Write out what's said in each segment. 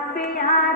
Happy Island.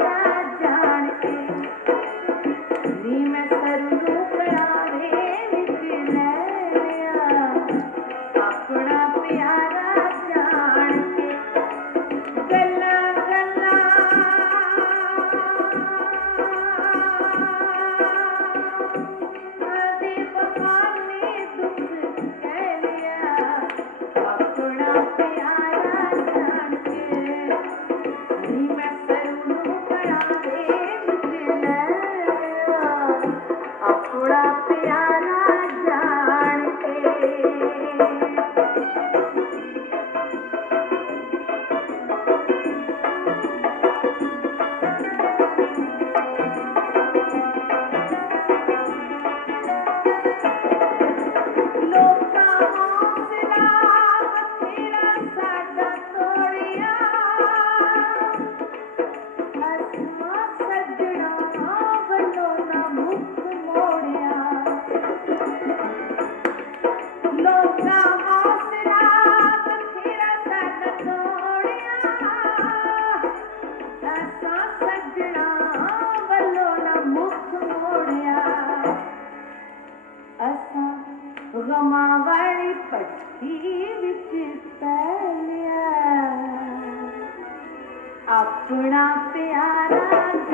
ਵਾਲੀ ਪੱਠੀ ਵਿੱਚ ਪੈਲਿਆ ਆਪਣਾ ਪਿਆਰਾ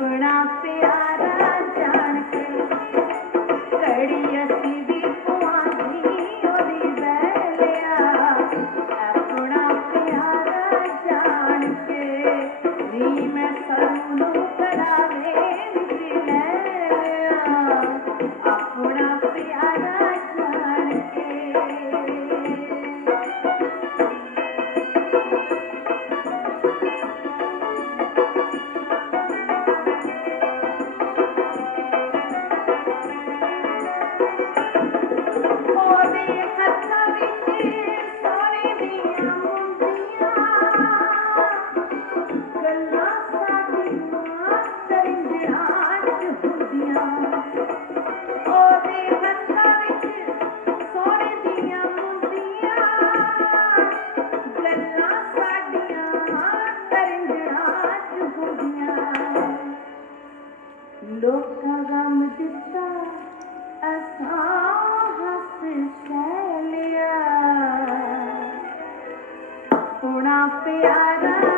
ਆਪਣਾ ਪਿਆਰਾ ਜਾਣ ਕੇ ਕੜੀ ਅਸੀਂ ਵੀ ਪੁਆਂਦੀ ਉਹਦੀ ਵੈਲਿਆ ਆਪਣਾ ਪਿਆਰਾ ਜਾਣ ਕੇ ਨੀ ਮੈਂ ਸਾਨੂੰ लोग का गम ऐसा सैलिया पुणा प्यारा